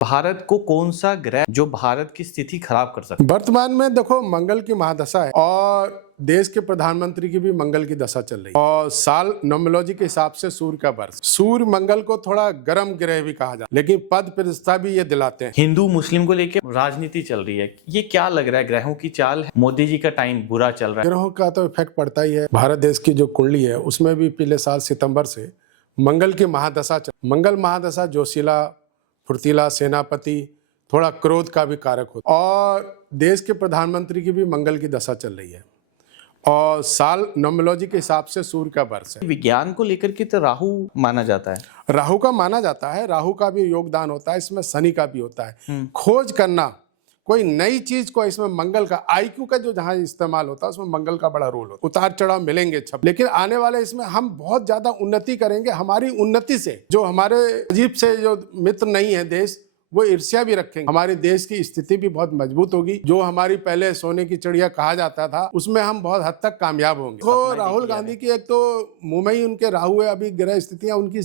भारत को कौन सा ग्रह जो भारत की स्थिति खराब कर सकता है? वर्तमान में देखो मंगल की महादशा है और देश के प्रधानमंत्री की भी मंगल की दशा चल रही है और साल न्यूमरोलॉजी के हिसाब से सूर्य का वर्ष। सूर्य मंगल को थोड़ा गर्म ग्रह भी कहा जाता है, लेकिन पद प्रतिष्ठा भी ये दिलाते हैं। हिंदू मुस्लिम को लेकर राजनीति चल रही है, ये क्या लग रहा है? ग्रहों की चाल है, मोदी जी का टाइम बुरा चल रहा है। ग्रहों का तो इफेक्ट पड़ता ही है। भारत देश की जो कुंडली है उसमें भी पिछले साल सितंबर से मंगल की महादशा मंगल महादशा जोशीला, फुर्तीला, सेनापति, थोड़ा क्रोध का भी कारक होता है और देश के प्रधानमंत्री की भी मंगल की दशा चल रही है और साल न्यूमरोलॉजी के हिसाब से सूर्य का वर्ष है। विज्ञान को लेकर के तो राहु माना जाता है, राहु का माना जाता है, राहु का भी योगदान होता है, इसमें शनि का भी होता है। खोज करना कोई नई चीज को, इसमें मंगल का आईक्यू का जो जहां इस्तेमाल होता है उसमें मंगल का बड़ा रोल होता है। उतार चढ़ाव मिलेंगे लेकिन आने वाले इसमें हम बहुत ज्यादा उन्नति करेंगे। हमारी उन्नति से जो हमारे अजीब से जो मित्र नहीं है देश, वो ईर्ष्या भी रखेंगे। हमारे देश की स्थिति भी बहुत मजबूत होगी। जो हमारी पहले सोने की चिड़िया कहा जाता था उसमें हम बहुत हद तक कामयाब होंगे। तो राहुल गांधी की एक तो मुंह में ही उनके राहु है, अभी ग्रह स्थितियां उनकी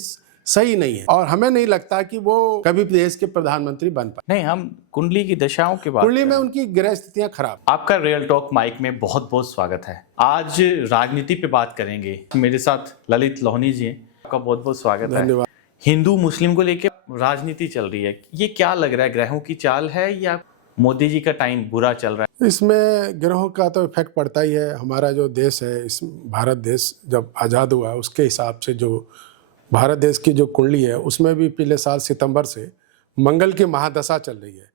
सही नहीं है और हमें नहीं लगता कि वो कभी देश के प्रधानमंत्री बन पाए। नहीं, हम कुंडली की दशाओं के बात कुंडली में उनकी ग्रह स्थितियां खराब। आपका रियल टॉक माइक में बहुत बहुत स्वागत है। आज राजनीति पे बात करेंगे। मेरे साथ ललित लोहनी जी हैं, आपका बहुत बहुत स्वागत है। धन्यवाद। हिंदू मुस्लिम को लेकर राजनीति चल रही है, ये क्या लग रहा है? ग्रहों की चाल है या मोदी जी का टाइम बुरा चल रहा है? इसमें ग्रहों का तो इफेक्ट पड़ता ही है। हमारा जो देश है, इस भारत देश जब आज़ाद हुआ उसके हिसाब से जो भारत देश की जो कुंडली है उसमें भी पिछले साल सितंबर से मंगल की महादशा चल रही है।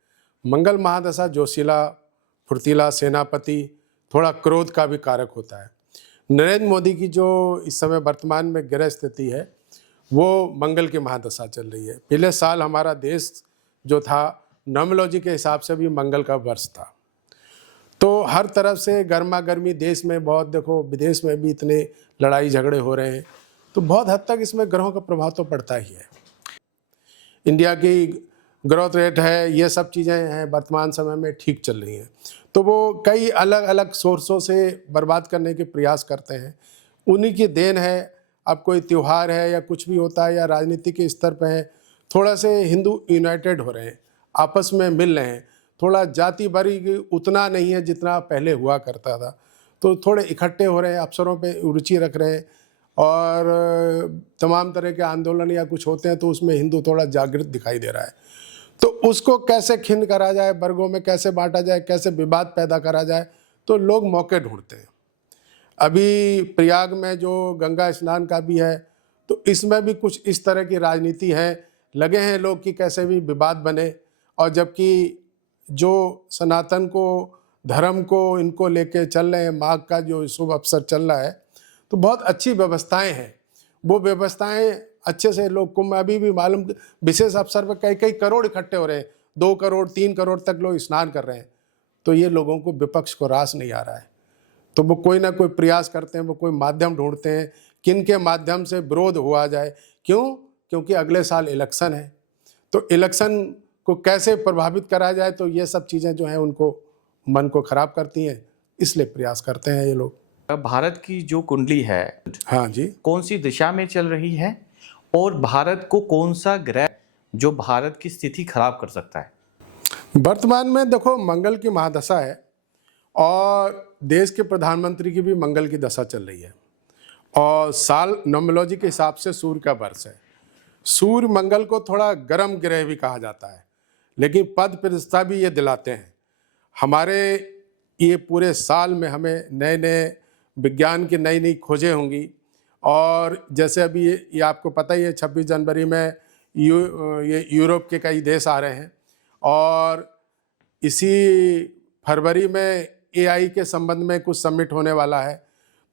मंगल महादशा जोशीला, फुर्तीला, सेनापति, थोड़ा क्रोध का भी कारक होता है। नरेंद्र मोदी की जो इस समय वर्तमान में ग्रह स्थिति है वो मंगल की महादशा चल रही है। पिछले साल हमारा देश जो था न्यूमरोलॉजी के हिसाब से भी मंगल का वर्ष था। तो हर तरफ से गर्मा गर्मी देश में बहुत, देखो विदेश में भी इतने लड़ाई झगड़े हो रहे हैं, तो बहुत हद तक इसमें ग्रहों का प्रभाव तो पड़ता ही है। इंडिया की ग्रोथ रेट है, ये सब चीज़ें हैं वर्तमान समय में ठीक चल रही हैं, तो वो कई अलग अलग सोर्सों से बर्बाद करने के प्रयास करते हैं। उन्हीं की देन है। अब कोई त्यौहार है या कुछ भी होता है या राजनीति के स्तर पे है, थोड़ा से हिंदू यूनाइटेड हो रहे हैं, आपस में मिल रहे हैं। थोड़ा जाति बारी उतना नहीं है जितना पहले हुआ करता था, तो थोड़े इकट्ठे हो रहे हैं, अवसरों पे रुचि रख रहे हैं और तमाम तरह के आंदोलन या कुछ होते हैं तो उसमें हिंदू थोड़ा जागृत दिखाई दे रहा है। तो उसको कैसे खिन्न करा जाए, वर्गों में कैसे बांटा जाए, कैसे विवाद पैदा करा जाए, तो लोग मौके ढूंढते हैं। अभी प्रयाग में जो गंगा स्नान का भी है, तो इसमें भी कुछ इस तरह की राजनीति है। लगे हैं लोग कि कैसे भी विवाद बने, और जबकि जो सनातन को, धर्म को इनको लेके चल रहे हैं, माघ का जो शुभ अवसर चल रहा है, तो बहुत अच्छी व्यवस्थाएं हैं। वो व्यवस्थाएं अच्छे से लोग कुंभ, अभी भी मालूम विशेष अवसर पर कई कई करोड़ इकट्ठे हो रहे हैं, 2 करोड़ 3 करोड़ तक लोग स्नान कर रहे हैं। तो ये लोगों को, विपक्ष को रास नहीं आ रहा है, तो वो कोई ना कोई प्रयास करते हैं, वो कोई माध्यम ढूंढते हैं किन के माध्यम से विरोध हुआ जाए। क्यों? क्योंकि अगले साल इलेक्शन है, तो इलेक्शन को कैसे प्रभावित करा जाए, तो ये सब चीज़ें जो हैं उनको मन को खराब करती हैं, इसलिए प्रयास करते हैं ये लोग। भारत की जो कुंडली है, हाँ जी, कौन सी दिशा में चल रही है और भारत को कौन सा ग्रह जो भारत की स्थिति खराब कर सकता है? वर्तमान में देखो मंगल की महादशा है और देश के प्रधानमंत्री की भी मंगल की दशा चल रही है और साल न्यूमरोलॉजी के हिसाब से सूर्य का वर्ष है। सूर्य मंगल को थोड़ा गर्म ग्रह भी कहा जाता है, लेकिन पद प्रतिष्ठा भी ये दिलाते हैं। हमारे ये पूरे साल में हमें नए नए विज्ञान की नई नई खोजें होंगी। और जैसे अभी ये आपको पता ही है, 26 जनवरी में ये यूरोप के कई देश आ रहे हैं और इसी फरवरी में AI के संबंध में कुछ समिट होने वाला है,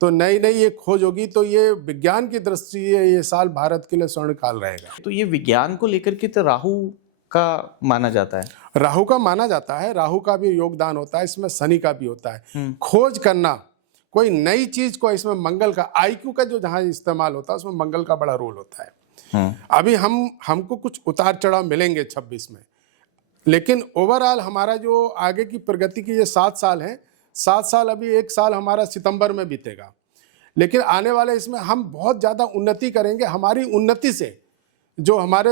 तो नई नई ये खोज होगी। तो ये विज्ञान की दृष्टि से ये साल भारत के लिए स्वर्णकाल रहेगा। तो ये विज्ञान को लेकर के तो राहु का माना जाता है, राहु का माना जाता है, राहु का भी योगदान होता है, इसमें शनि का भी होता है। खोज करना कोई नई चीज को, इसमें मंगल का आईक्यू का जो जहां इस्तेमाल होता है उसमें मंगल का बड़ा रोल होता है। अभी हमको कुछ उतार चढ़ाव मिलेंगे 26 में, लेकिन ओवरऑल हमारा जो आगे की प्रगति की ये 7 साल हैं, 7 साल, अभी 1 साल हमारा सितंबर में बीतेगा, लेकिन आने वाले इसमें हम बहुत ज़्यादा उन्नति करेंगे। हमारी उन्नति से जो हमारे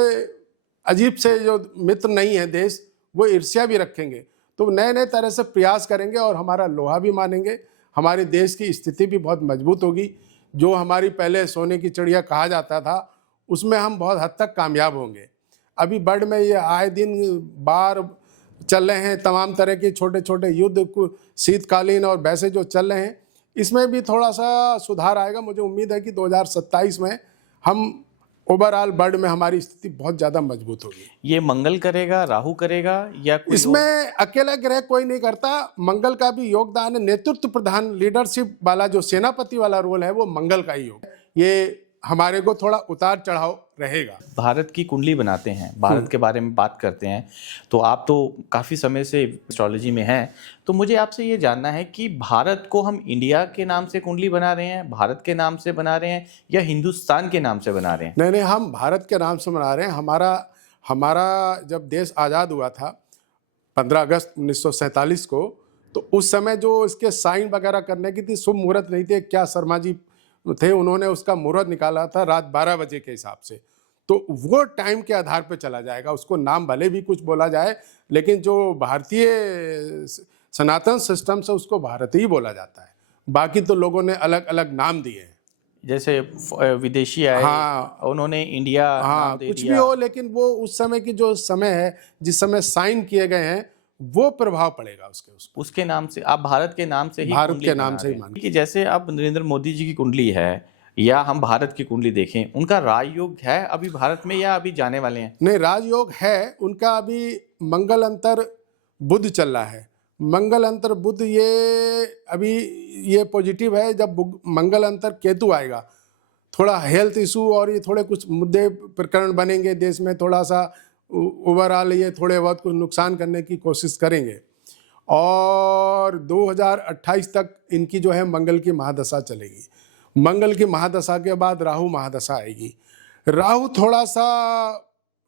अजीब से जो मित्र नहीं है देश, वो ईर्ष्या भी रखेंगे, तो नए नए तरह से प्रयास करेंगे और हमारा लोहा भी मानेंगे, हमारे देश की स्थिति भी बहुत मजबूत होगी। जो हमारी पहले सोने की चिड़िया कहा जाता था, उसमें हम बहुत हद तक कामयाब होंगे। अभी वर्ल्ड में ये आए दिन बार चल रहे हैं, तमाम तरह के छोटे छोटे युद्ध शीतकालीन और वैसे जो चल रहे हैं, इसमें भी थोड़ा सा सुधार आएगा। मुझे उम्मीद है कि 2027 में हम ओवरऑल वर्ल्ड में हमारी स्थिति बहुत ज़्यादा मजबूत होगी। ये मंगल करेगा, राहु करेगा, या कोई इसमें अकेला ग्रह कोई नहीं करता, मंगल का भी योगदान है। नेतृत्व प्रधान लीडरशिप वाला जो सेनापति वाला रोल है वो मंगल का ही योग। ये हमारे को थोड़ा उतार चढ़ाव रहेगा। भारत की कुंडली बनाते हैं, भारत के बारे में बात करते हैं, तो आप तो काफ़ी समय से एस्ट्रोलॉजी में हैं, तो मुझे आपसे ये जानना है कि भारत को हम इंडिया के नाम से कुंडली बना रहे हैं, भारत के नाम से बना रहे हैं, या हिंदुस्तान के नाम से बना रहे हैं? नहीं, हम भारत के नाम से बना रहे हैं। हमारा जब देश आज़ाद हुआ था 15 अगस्त 1947 को, तो उस समय जो इसके साइन वगैरह करने की थी, शुभ मुहूर्त नहीं थे, क्या शर्मा जी थे, उन्होंने उसका मुहूर्त निकाला था रात 12 बजे के हिसाब से। तो वो टाइम के आधार पे चला जाएगा, उसको नाम भले भी कुछ बोला जाए, लेकिन जो भारतीय सनातन सिस्टम से उसको भारत ही बोला जाता है। बाकी तो लोगों ने अलग अलग नाम दिए हैं, जैसे विदेशी आए, हाँ, उन्होंने इंडिया नाम दे कुछ दिया। भी हो, लेकिन वो उस समय की जो समय है, जिस समय साइन किए गए हैं, वो प्रभाव पड़ेगा उसके नाम से। आप भारत के नाम से ही भारत कुंडली के बना नाम से रहे ही हैं। मान। कि जैसे अब नरेंद्र मोदी जी की कुंडली है, या हम भारत की कुंडली देखें, उनका राजयोग है अभी भारत में, या अभी जाने वाले हैं? नहीं, राजयोग है उनका। अभी मंगल अंतर बुध चल रहा है। मंगल अंतर बुध ये अभी ये पॉजिटिव है। जब मंगल अंतर केतु आएगा, थोड़ा हेल्थ इशू और ये थोड़े कुछ मुद्दे प्रकरण बनेंगे देश में, थोड़ा सा ओवरऑल ये थोड़े बहुत कुछ नुकसान करने की कोशिश करेंगे। और 2028 तक इनकी जो है मंगल की महादशा चलेगी। मंगल की महादशा के बाद राहु महादशा आएगी। राहु थोड़ा सा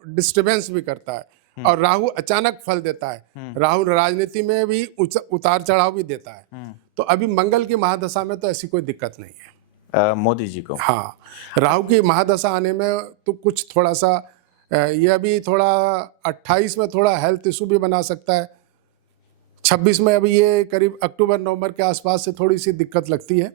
डिस्टर्बेंस भी करता है और राहु अचानक फल देता है। राहु राजनीति में भी उतार चढ़ाव भी देता है। तो अभी मंगल की महादशा में तो ऐसी कोई दिक्कत नहीं है मोदी जी को। हाँ, राहु की महादशा आने में तो कुछ थोड़ा सा ये अभी थोड़ा 28 में थोड़ा हेल्थ इशू भी बना सकता है। 26 में अभी ये करीब अक्टूबर नवंबर के आसपास से थोड़ी सी दिक्कत लगती है,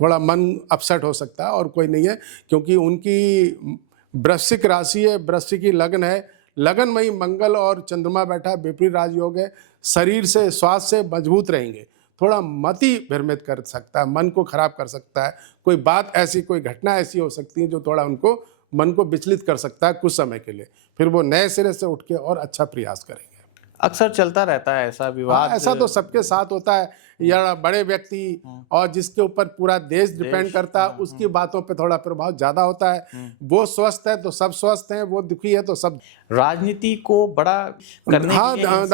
थोड़ा मन अपसेट हो सकता है, और कोई नहीं है, क्योंकि उनकी वृश्चिक राशि है, वृश्चिक की लगन है। लगन में ही मंगल और चंद्रमा बैठा, विपरीत राजयोग है। शरीर से, स्वास्थ्य से मजबूत रहेंगे। थोड़ा मति भ्रमित कर सकता है, मन को खराब कर सकता है। कोई बात ऐसी, कोई घटना ऐसी हो सकती है जो थोड़ा उनको मन को विचलित कर सकता है कुछ समय के लिए। फिर वो नए सिरे से उठ के और अच्छा प्रयास करेंगे। अक्सर चलता रहता है ऐसा विवाद। ऐसा तो सबके साथ होता है, या बड़े व्यक्ति और जिसके ऊपर पूरा देश डिपेंड करता है, उसकी बातों पे थोड़ा प्रभाव ज्यादा होता है। वो स्वस्थ है तो सब स्वस्थ हैं, वो दुखी है तो सब। राजनीति को बड़ा करने के लिए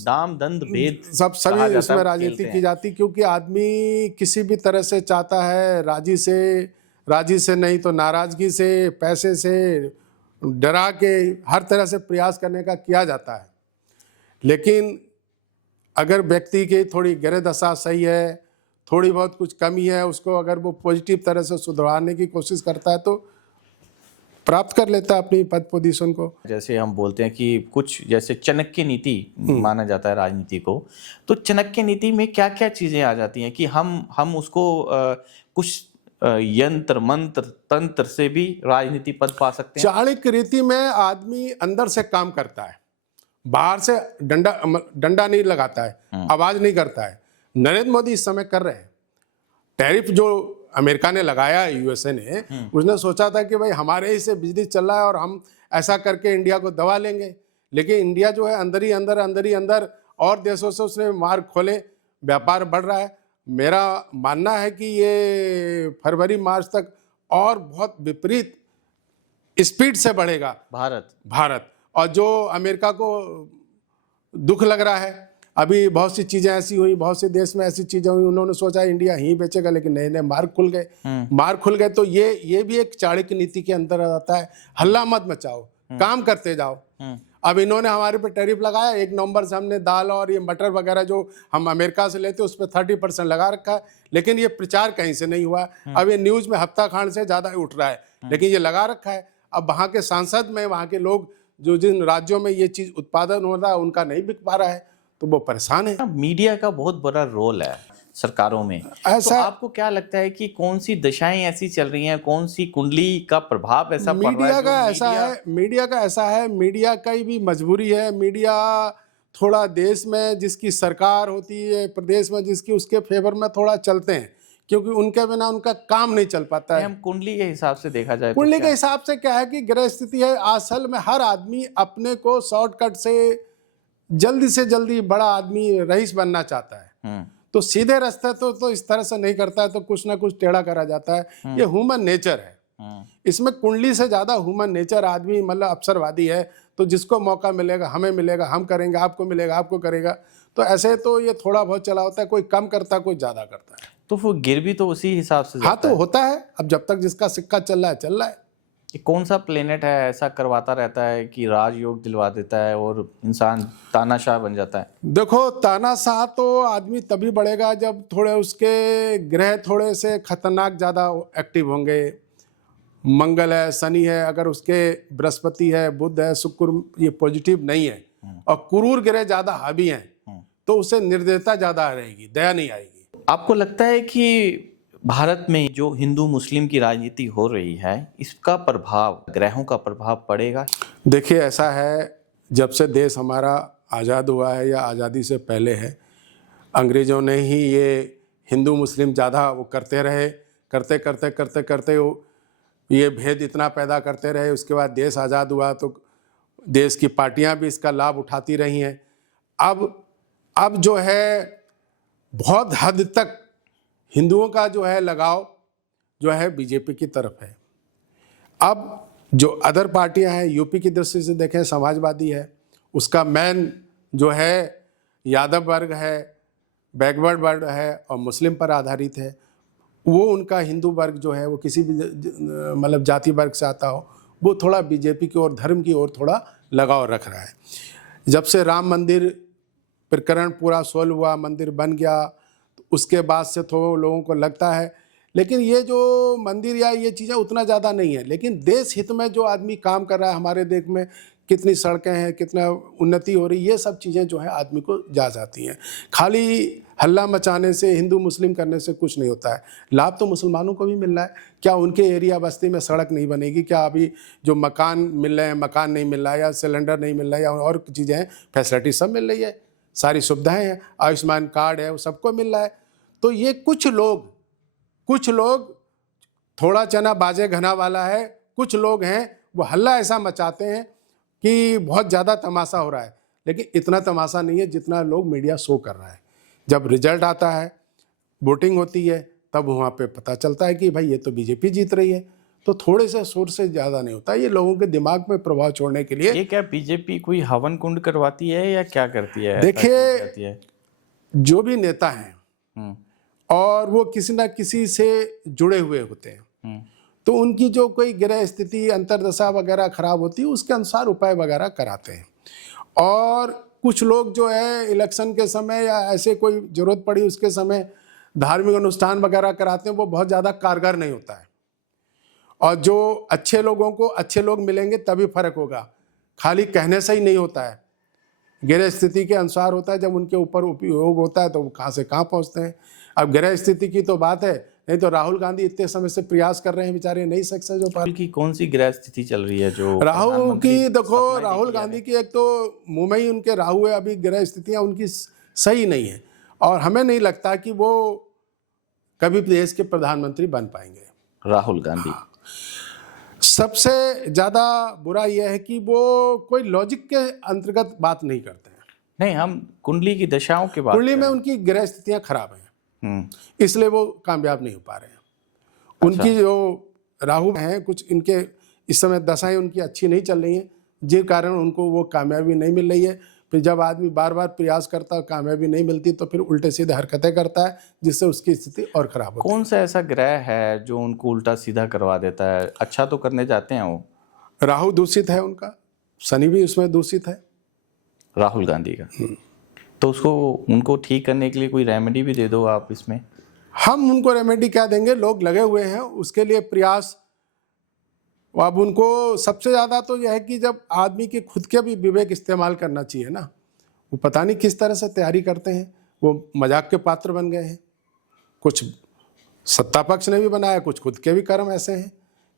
दाम दंड भेद सभी इसमें राजनीति की जाती, क्योंकि आदमी किसी भी तरह से चाहता है राजी से नहीं तो नाराजगी से, पैसे से डरा के, हर तरह से प्रयास करने का किया जाता है। लेकिन अगर व्यक्ति की थोड़ी ग्रह दशा सही है, थोड़ी बहुत कुछ कमी है, उसको अगर वो पॉजिटिव तरह से सुधारने की कोशिश करता है तो प्राप्त कर लेता है अपनी पद पोजीशन को। जैसे हम बोलते हैं कि कुछ जैसे चाणक्य नीति माना जाता है राजनीति को, तो चाणक्य नीति में क्या क्या चीजें आ जाती हैं कि हम उसको कुछ यंत्र मंत्र तंत्र से भी राजनीति पद पा सकते हैं? चाणक्य रीति में आदमी अंदर से काम करता है, बाहर से डंडा नहीं लगाता है, आवाज नहीं करता है। नरेंद्र मोदी इस समय कर रहे हैं। टैरिफ जो अमेरिका ने लगाया है, यूएसए ने, उसने सोचा था कि भाई हमारे ही से बिजली चल रहा है और हम ऐसा करके इंडिया को दबा लेंगे। लेकिन इंडिया जो है अंदर ही अंदर और देशों से उसने मार्ग खोले, व्यापार बढ़ रहा है। मेरा मानना है कि ये फरवरी मार्च तक और बहुत विपरीत स्पीड से बढ़ेगा भारत। और जो अमेरिका को दुख लग रहा है, अभी बहुत सी चीजें ऐसी हुई, बहुत से देश में ऐसी चीजें हुई, उन्होंने सोचा इंडिया ही बेचेगा, लेकिन नए नए मार्ग खुल गए। तो ये भी एक चाणक्य नीति के अंदर आता है। हल्ला मत मचाओ, काम करते जाओ। अब इन्होंने हमारे पे टैरिफ लगाया, 1 नवंबर से हमने दाल और ये मटर वगैरह जो हम अमेरिका से लेते उस पर 30% लगा रखा है, लेकिन ये प्रचार कहीं से नहीं हुआ। अब ये न्यूज में हफ्ता खांड से ज्यादा उठ रहा है, लेकिन ये लगा रखा है। अब वहाँ के सांसद में वहाँ के लोग जो जिन राज्यों में ये चीज़ उत्पादन हो रहा है उनका नहीं बिक पा रहा है, तो वो परेशान है। मीडिया का बहुत बड़ा रोल है सरकारों में। तो ऐसा आपको क्या लगता है कि कौन सी दशाएं ऐसी चल रही हैं, कौन सी कुंडली का प्रभाव ऐसा पड़ रहा मीडिया है का ऐसा है, मीडिया का ही भी मजबूरी है। मीडिया थोड़ा देश में जिसकी सरकार होती है, प्रदेश में जिसकी, उसके फेवर में थोड़ा चलते हैं, क्योंकि उनके बिना उनका काम नहीं चल पाता है। हम कुंडली के हिसाब से देखा जाए तो कुंडली के क्या? हिसाब से क्या है कि ग्रह स्थिति है, असल में हर आदमी अपने को शॉर्टकट से जल्दी बड़ा आदमी रईस बनना चाहता है। तो सीधे रास्ते तो इस तरह से नहीं करता है, तो कुछ ना कुछ टेढ़ा करा जाता है। ये ह्यूमन नेचर है। इसमें कुंडली से ज्यादा ह्यूमन नेचर, आदमी मतलब अवसरवादी है, तो जिसको मौका मिलेगा हमें मिलेगा, हम करेंगे, आपको मिलेगा, आपको करेगा। तो ऐसे तो ये थोड़ा बहुत चला होता है, कोई कम करता है, कोई ज्यादा करता है। तो वो गिर भी तो उसी हिसाब से हाँ, जाता तो होता है। अब जब तक जिसका सिक्का चल रहा है चल रहा है। ये कौन सा प्लेनेट है ऐसा करवाता रहता है कि राजयोग दिलवा देता है और इंसान तानाशाह बन जाता है? देखो, तानाशाह तो आदमी तभी बढ़ेगा जब थोड़े उसके ग्रह थोड़े से खतरनाक ज्यादा एक्टिव होंगे। मंगल है, शनि है, अगर उसके बृहस्पति है, बुध है, शुक्र ये पॉजिटिव नहीं है और क्रूर ग्रह ज्यादा हावी हैं, तो उसे निर्दयता ज्यादा रहेगी, दया नहीं आएगी। आपको लगता है कि भारत में जो हिंदू मुस्लिम की राजनीति हो रही है, इसका प्रभाव, ग्रहों का प्रभाव पड़ेगा? देखिए, ऐसा है, जब से देश हमारा आज़ाद हुआ है या आज़ादी से पहले है, अंग्रेज़ों ने ही ये हिंदू मुस्लिम ज़्यादा वो करते रहे, करते वो ये भेद इतना पैदा करते रहे। उसके बाद देश आज़ाद हुआ तो देश की पार्टियां भी इसका लाभ उठाती रही हैं। अब जो है बहुत हद तक हिंदुओं का जो है लगाव जो है बीजेपी की तरफ है। अब जो अदर पार्टियां हैं, यूपी की दृष्टि से देखें, समाजवादी है, उसका मेन जो है यादव वर्ग है, बैकवर्ड वर्ग है और मुस्लिम पर आधारित है। वो उनका हिंदू वर्ग जो है वो किसी भी मतलब जाति वर्ग से आता हो, वो थोड़ा बीजेपी की ओर, धर्म की ओर थोड़ा लगाव रख रहा है। जब से राम मंदिर प्रकरण पूरा सोल्व हुआ, मंदिर बन गया, तो उसके बाद से थोड़ा लोगों को लगता है, लेकिन ये जो मंदिर या ये चीज़ें उतना ज़्यादा नहीं है, लेकिन देश हित में जो आदमी काम कर रहा है, हमारे देश में कितनी सड़कें हैं, कितना उन्नति हो रही है, ये सब चीज़ें जो है आदमी को जा जाती हैं। खाली हल्ला मचाने से, हिंदू मुस्लिम करने से कुछ नहीं होता है। लाभ तो मुसलमानों को भी मिल रहा है। क्या उनके एरिया बस्ती में सड़क नहीं बनेगी? क्या अभी जो मकान मिल रहे हैं, मकान नहीं मिल रहा है, या सिलेंडर नहीं मिल रहा है, या और चीज़ें हैं, फैसिलिटी सब मिल रही है, सारी सुविधाएँ हैं, आयुष्मान कार्ड है, वो सबको मिल रहा है। तो ये कुछ लोग थोड़ा चना बाजे घना वाला है, कुछ लोग हैं वो हल्ला ऐसा मचाते हैं कि बहुत ज़्यादा तमाशा हो रहा है, लेकिन इतना तमाशा नहीं है जितना लोग मीडिया शो कर रहा है। जब रिजल्ट आता है, वोटिंग होती है, तब वहाँ पे पता चलता है कि भाई ये तो बीजेपी जीत रही है। तो थोड़े से शोर से ज़्यादा नहीं होता, ये लोगों के दिमाग में प्रभाव छोड़ने के लिए। ये क्या बीजेपी कोई हवन कुंड करवाती है या क्या करती है? देखिए, जो भी नेता हैं और वो किसी ना किसी से जुड़े हुए होते हैं, तो उनकी जो कोई ग्रह स्थिति, अंतर्दशा वगैरह खराब होती है, उसके अनुसार उपाय वगैरह कराते हैं। और कुछ लोग जो है इलेक्शन के समय या ऐसे कोई जरूरत पड़ी उसके समय धार्मिक अनुष्ठान वगैरह कराते हैं, वो बहुत ज़्यादा कारगर नहीं होता है। और जो अच्छे लोगों को अच्छे लोग मिलेंगे तभी फर्क होगा, खाली कहने से ही नहीं होता है। ग्रह स्थिति के अनुसार होता है, जब उनके ऊपर उपयोग होता है तो वो कहाँ से कहाँ पहुँचते हैं। अब ग्रह स्थिति की तो बात है, नहीं तो राहुल गांधी इतने समय से प्रयास कर रहे हैं, बेचारे नहीं सक्सेस हो पा रहे। की कौन सी ग्रह स्थिति चल रही है जो राहुल की? देखो, राहुल गांधी की एक तो मुंह में ही उनके राहु है, अभी ग्रह स्थितियां उनकी सही नहीं है, और हमें नहीं लगता कि वो कभी देश के प्रधानमंत्री बन पाएंगे। राहुल गांधी सबसे ज्यादा बुरा यह है कि वो कोई लॉजिक के अंतर्गत बात नहीं करते हैं। नहीं, हम कुंडली की दशाओं के बात कुंडली में उनकी ग्रह स्थितियां खराब हैं, इसलिए वो कामयाब नहीं हो पा रहे हैं। उनकी जो राहु हैं, कुछ इनके इस समय दशाएं उनकी अच्छी नहीं चल रही हैं, जिस कारण उनको वो कामयाबी नहीं मिल रही है। फिर जब आदमी बार बार प्रयास करता है, कामयाबी नहीं मिलती, तो फिर उल्टे सीधे हरकतें करता है, जिससे उसकी स्थिति और खराब होती है। कौन सा ऐसा ग्रह है जो उनको उल्टा सीधा करवा देता है? अच्छा तो करने जाते हैं वो। राहु दूषित है उनका, शनि भी उसमें दूषित है, राहुल गांधी का। तो उनको ठीक करने के लिए कोई रेमेडी भी दे दो आप इसमें। हम उनको रेमेडी क्या देंगे, लोग लगे हुए हैं उसके लिए प्रयास। अब उनको सबसे ज़्यादा तो यह है कि जब आदमी के खुद के भी विवेक इस्तेमाल करना चाहिए ना। वो पता नहीं किस तरह से तैयारी करते हैं, वो मजाक के पात्र बन गए हैं। कुछ सत्ता पक्ष ने भी बनाया, कुछ खुद के भी कर्म ऐसे हैं।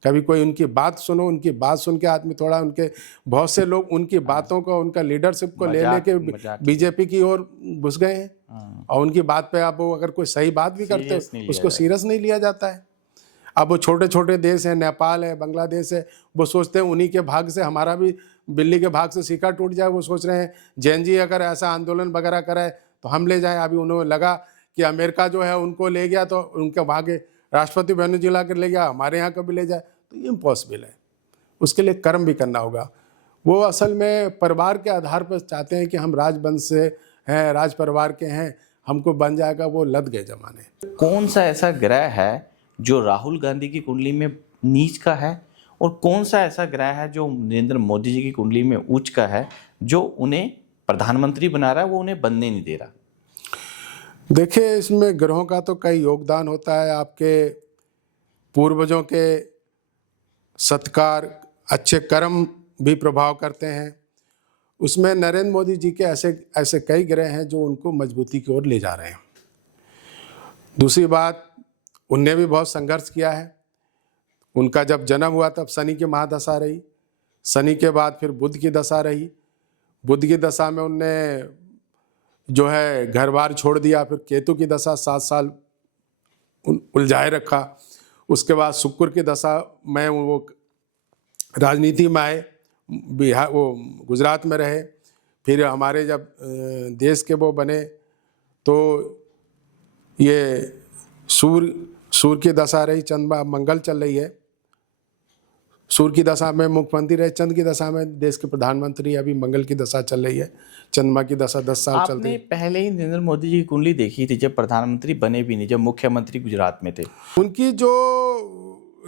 कभी कोई उनकी बात सुनो, उनकी बात सुन के आदमी थोड़ा उनके, बहुत से लोग उनकी बातों को, उनका लीडरशिप को ले लेके बीजेपी की ओर घुस गए हैं। और उनकी बात पे आप वो अगर कोई सही बात भी करते हो उसको सीरियस नहीं लिया जाता है। अब वो छोटे छोटे देश हैं, नेपाल है, बांग्लादेश है, वो सोचते हैं उन्हीं के भाग से हमारा भी बिल्ली के भाग से सिक्का टूट जाए। वो सोच रहे हैं जैन जी अगर ऐसा आंदोलन वगैरह करे तो हम ले जाएं। अभी उन्हें लगा कि अमेरिका जो है उनको ले गया तो उनके भागे राष्ट्रपति वेनेजुएला के ले गया, हमारे यहाँ कभी ले जाए, तो ये इम्पॉसिबल है। उसके लिए कर्म भी करना होगा। वो असल में परिवार के आधार पर चाहते हैं कि हम राजवंश से हैं, राज परिवार के हैं, हमको बन जाएगा। वो लद गए जमाने। कौन सा ऐसा ग्रह है जो राहुल गांधी की कुंडली में नीच का है, और कौन सा ऐसा ग्रह है जो नरेंद्र मोदी जी की कुंडली में उच्च का है, जो उन्हें प्रधानमंत्री बना रहा है, वो उन्हें बनने नहीं दे रहा? देखिए, इसमें ग्रहों का तो कई योगदान होता है। आपके पूर्वजों के सत्कार, अच्छे कर्म भी प्रभाव करते हैं। उसमें नरेंद्र मोदी जी के ऐसे ऐसे कई ग्रह हैं जो उनको मजबूती की ओर ले जा रहे हैं। दूसरी बात, उनने भी बहुत संघर्ष किया है। उनका जब जन्म हुआ तब शनि की महादशा रही, शनि के बाद फिर बुध की दशा रही। बुध की दशा में उनने जो है घर बार छोड़ दिया। फिर केतु की दशा 7 साल उलझाए रखा। उसके बाद शुक्र की दशा में वो राजनीति में आए, बिहार वो गुजरात में रहे। फिर हमारे जब देश के वो बने तो ये सूर्य की दशा रही, चंद्रमा मंगल चल रही है। सूर्य की दशा में मुख्यमंत्री रहे, चंद्र की दशा में देश के प्रधानमंत्री। अभी मंगल की दशा चल रही है, चंद्रमा की दशा 10 साल चलती है। आपने पहले ही नरेंद्र मोदी जी की कुंडली देखी थी जब प्रधानमंत्री बने भी नहीं, जब मुख्यमंत्री गुजरात में थे? उनकी जो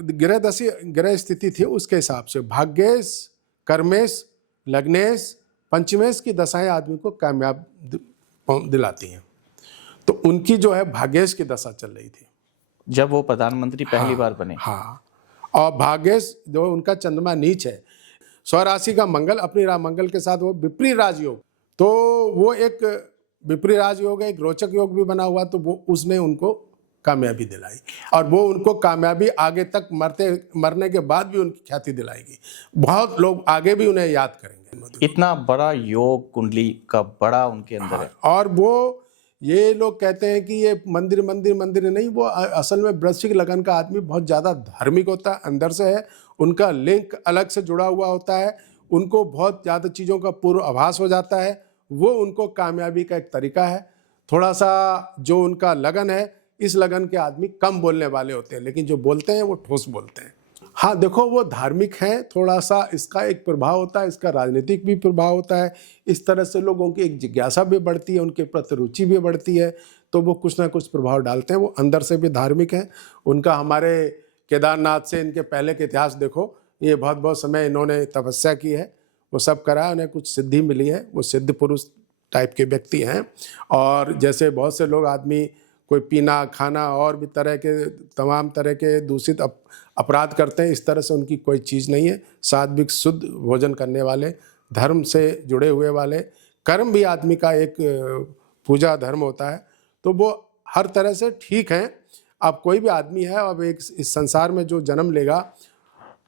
ग्रह स्थिति थी उसके हिसाब से भाग्येश, कर्मेश, लग्नेश, पंचमेश की दशाएं आदमी को कामयाब दिलाती हैं। तो उनकी जो है भाग्येश की दशा चल रही थी जब वो प्रधानमंत्री पहली बार बने। हाँ, और भाग्येश जो उनका चंद्रमा नीच है, स्वराशि का मंगल अपनी मंगल के साथ वो विपरीत राजयोग, तो वो एक विपरीत राजयोग है, एक रोचक योग भी बना हुआ। तो वो उसने उनको कामयाबी दिलाई, और वो उनको कामयाबी आगे तक मरने के बाद भी उनकी ख्याति दिलाएगी। बहुत लोग आगे भी उन्हें याद करेंगे। इतना बड़ा योग कुंडली का बड़ा उनके अंदर है। और वो ये लोग कहते हैं कि ये मंदिर मंदिर मंदिर नहीं, वो असल में वृश्चिक लगन का आदमी बहुत ज़्यादा धार्मिक होता है, अंदर से है। उनका लिंक अलग से जुड़ा हुआ होता है, उनको बहुत ज़्यादा चीज़ों का पूर्व आभास हो जाता है। वो उनको कामयाबी का एक तरीका है। थोड़ा सा जो उनका लगन है, इस लगन के आदमी कम बोलने वाले होते हैं, लेकिन जो बोलते हैं वो ठोस बोलते हैं। हाँ देखो, वो धार्मिक हैं, थोड़ा सा इसका एक प्रभाव होता है, इसका राजनीतिक भी प्रभाव होता है। इस तरह से लोगों की एक जिज्ञासा भी बढ़ती है, उनके प्रति रुचि भी बढ़ती है, तो वो कुछ ना कुछ प्रभाव डालते हैं। वो अंदर से भी धार्मिक हैं। उनका हमारे केदारनाथ से इनके पहले के इतिहास देखो, ये बहुत बहुत समय इन्होंने तपस्या की है, वो सब करा है, उन्हें कुछ सिद्धि मिली है। वो सिद्ध पुरुष टाइप के व्यक्ति हैं। और जैसे बहुत से लोग आदमी कोई पीना खाना और भी तरह के तमाम तरह के दूषित अपराध करते हैं, इस तरह से उनकी कोई चीज़ नहीं है। सात्विक शुद्ध भोजन करने वाले, धर्म से जुड़े हुए वाले, कर्म भी आदमी का एक पूजा धर्म होता है, तो वो हर तरह से ठीक हैं। अब कोई भी आदमी है, अब एक इस संसार में जो जन्म लेगा,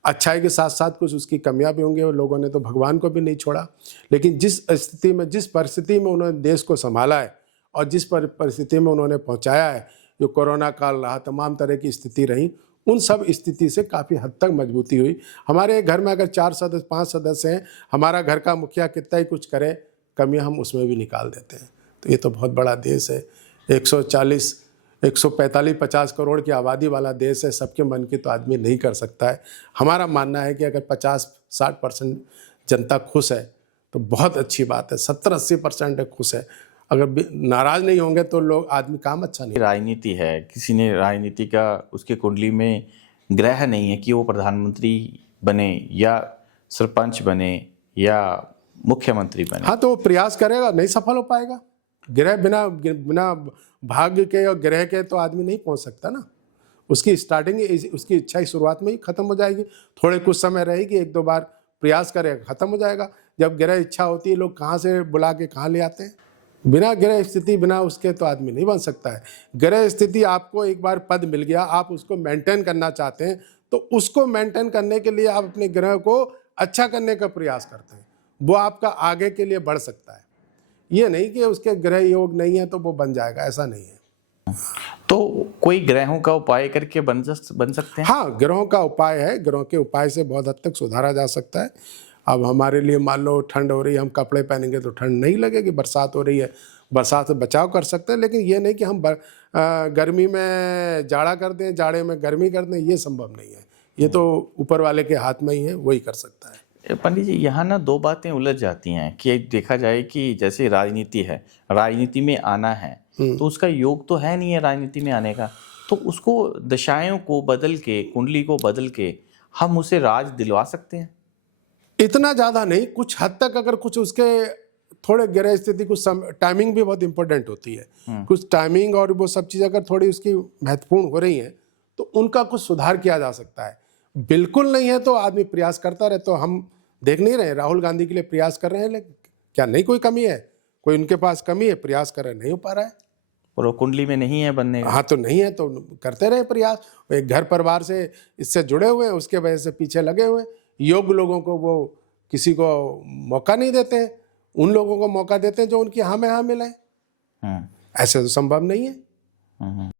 अच्छाई के साथ साथ कुछ उसकी कमियां भी होंगे। और लोगों ने तो भगवान को भी नहीं छोड़ा, लेकिन जिस स्थिति में, जिस परिस्थिति में उन्होंने देश को संभाला है और जिस परिस्थिति में उन्होंने पहुंचाया है, जो कोरोना काल रहा, तमाम तरह की स्थिति रही, उन सब स्थिति से काफ़ी हद तक मजबूती हुई। हमारे घर में अगर 4 सदस्य 5 सदस्य हैं, हमारा घर का मुखिया कितना ही कुछ करे, कमियां हम उसमें भी निकाल देते हैं। तो ये तो बहुत बड़ा देश है, 140 145 50 करोड़ की आबादी वाला देश है। सबके मन की तो आदमी नहीं कर सकता है। हमारा मानना है कि अगर 50-60% जनता खुश है तो बहुत अच्छी बात है। 70-80% खुश है। अगर नाराज नहीं होंगे तो लोग आदमी काम अच्छा नहीं। राजनीति है, किसी ने राजनीति का उसके कुंडली में ग्रह नहीं है कि वो प्रधानमंत्री बने या सरपंच बने या मुख्यमंत्री बने। हाँ, तो वो प्रयास करेगा, नहीं सफल हो पाएगा। ग्रह बिना भाग्य के और ग्रह के तो आदमी नहीं पहुंच सकता ना। उसकी स्टार्टिंग, उसकी इच्छा ही शुरुआत में ही खत्म हो जाएगी। थोड़े कुछ समय रहेगी, 1-2 बार प्रयास करेगा, खत्म हो जाएगा। जब ग्रह इच्छा होती है, लोग कहाँ से बुला के कहाँ ले आते हैं। बिना ग्रह स्थिति, बिना उसके तो आदमी नहीं बन सकता है। ग्रह स्थिति, आपको एक बार पद मिल गया, आप उसको मेंटेन करना चाहते हैं, तो उसको मेंटेन करने के लिए आप अपने ग्रह को अच्छा करने का प्रयास करते हैं, वो आपका आगे के लिए बढ़ सकता है। ये नहीं कि उसके ग्रह योग नहीं है तो वो बन जाएगा, ऐसा नहीं है। तो कोई ग्रहों का उपाय करके बन सकते हैं? हाँ, ग्रहों का उपाय है, ग्रहों के उपाय से बहुत हद तक सुधारा जा सकता है। अब हमारे लिए मान लो ठंड हो रही है, हम कपड़े पहनेंगे तो ठंड नहीं लगेगी, बरसात हो रही है, बरसात से बचाव कर सकते हैं, लेकिन ये नहीं कि हम गर्मी में जाड़ा कर दें, जाड़े में गर्मी कर दें, ये संभव नहीं है। ये तो ऊपर वाले के हाथ में ही है, वही कर सकता है। पंडित जी, यहाँ ना दो बातें उलझ जाती हैं कि देखा जाए कि जैसे राजनीति है, राजनीति में आना है तो उसका योग तो है नहीं है राजनीति में आने का, तो उसको दशाओं को बदल के, कुंडली को बदल के हम उसे राज दिलवा सकते हैं? इतना ज़्यादा नहीं, कुछ हद तक अगर कुछ उसके थोड़े ग्रह स्थिति, कुछ टाइमिंग भी बहुत इंपॉर्टेंट होती है। कुछ टाइमिंग और वो सब चीज़ अगर थोड़ी उसकी महत्वपूर्ण हो रही हैं तो उनका कुछ सुधार किया जा सकता है। बिल्कुल नहीं है तो आदमी प्रयास करता रहे। तो हम देख नहीं रहे, राहुल गांधी के लिए प्रयास कर रहे हैं, लेकिन क्या नहीं कोई कमी है? कोई उनके पास कमी है? प्रयास कर रहे, नहीं हो पा रहा है। और वो कुंडली में नहीं है बनने का? हाँ, तो नहीं है तो करते रहे प्रयास। एक घर परिवार से इससे जुड़े हुए हैं, उसके वजह से पीछे लगे हुए हैं। योग्य लोगों को वो किसी को मौका नहीं देते हैं, उन लोगों को मौका देते हैं जो उनकी हाँ में हाँ मिलाए। ऐसे तो संभव नहीं है।